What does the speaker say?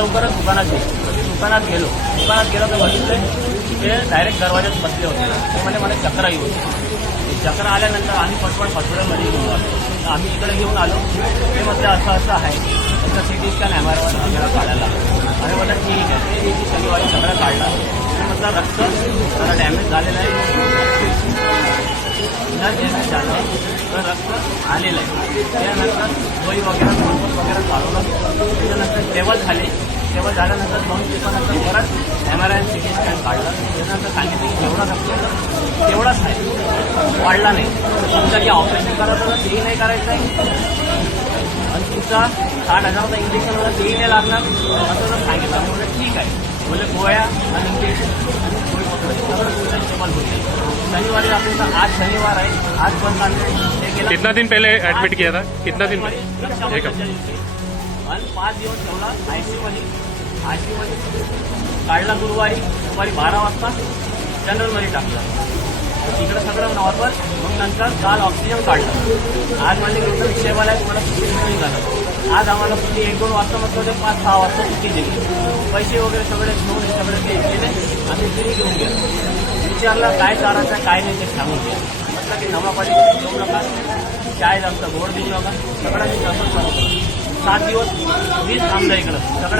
लवकरच दुकानात गेलो. दुकानात गेलो तर बघितलं ते डायरेक्ट दरवाज्यात बसले होते. ते म्हणजे मला चक्र येऊ चक्र आल्यानंतर आम्ही पटपट हॉस्पिटलमध्ये घेऊन आलो. आम्ही इकडे घेऊन आलो. ते म्हटलं असं आहे त्याचा सिटी स्कॅन MRI वगैरे काढायला आणि म्हटलं ठीक आहे. ते शनिवारी सगळं काढलं. ते म्हटलं रक्त जरा डॅमेज झालेलं आहे. न डॅमेज झालं तर रक्त आलेलं आहे. त्यानंतर वही वगैरे नोटबुक वगैरे चालवलं. त्याच्यानंतर टेबल झाल्यानंतर 2 दिवसानंतर परत MRI आणि सिटी स्कॅन काढलं. त्याच्यानंतर सांगितलं की जेवढा रक्त तेवढाच आहे, वाढला नाही. तुमचं की ऑपरेशन करायचं तर तेही नाही करायचं आहे आणि तुमचा 60,000चा इंजेक्शन होता तेही नाही लागणार असं जर सांगितलं. म्हणजे ठीक आहे. बोले गोळ्या आणि इंजेक्शन आणि गोळी पकडून सगळं तुमचं टेबल होते. शनिवारी आपल्याला आज शनिवार आहे. आज पण चालले. कितना दिन पहले एडमिट किया था? कितना दिन आणि 5 दिवस ठेवला आयसीयूमध्ये काढला. गुरुवारी दुपारी 12 वाजता जनरलमध्ये टाकलं. तिकडं सगळं नॉर्मल. मग नंतर काल ऑक्सिजन काढलं. आज म्हणजे एकदम स्टेबल आहे. तुम्हाला सुट्टी नाही झालं. आज आम्हाला सुट्टी 1-2 वाजता म्हटलं ते 5-6 वाजता सुट्टी दिली. पैसे वगैरे सगळे घेऊन सगळे ते गेले आणि तिने घेऊन गेले. विचारलं काय चारायचं काय नाही ते सांगून द्या. म्हटलं की नवापाडी देऊ नका, चाय जास्त गोड देऊ नका. सगळं मी तसंच करतो. 7 दिवस मीच थांबलं इकडं सगळं.